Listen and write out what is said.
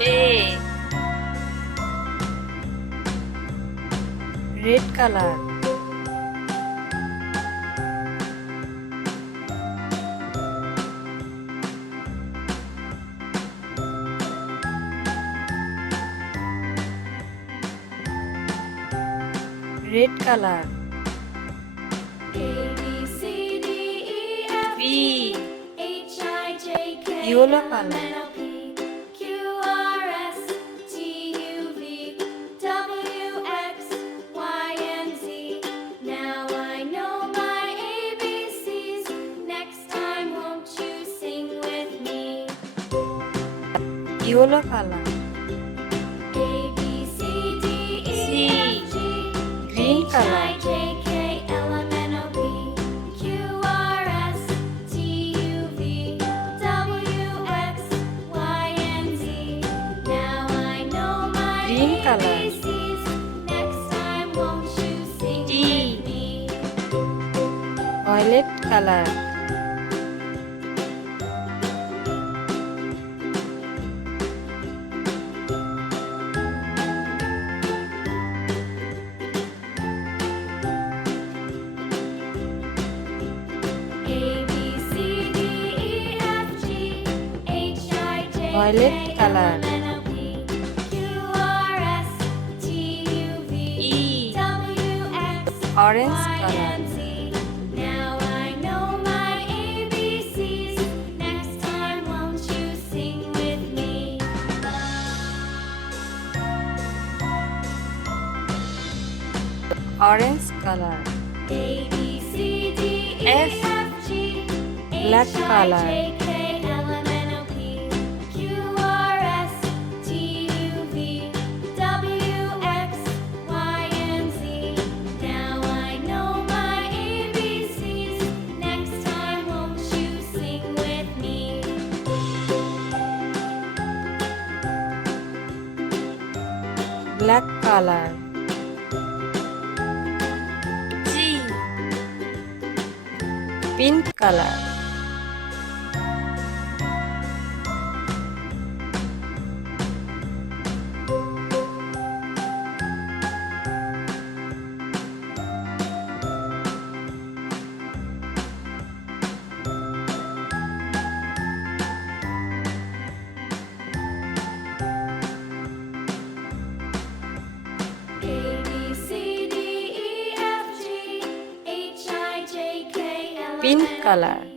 A. Red color. Red color. B. Yellow color. Yellow color. C. Green color. Green color. D. Violet color. Violet color. E. Orange color. Now I know my ABCs. Next time, won't you sing with me? Orange color. A B C D E F. F G Black H I color. J K L M N O P Q R S T U V W X Y and Z. Now I know my ABCs. Next time, won't you sing with me? Black color. G. Pink color. A B C D E F G H I J K L M N O P Pink color.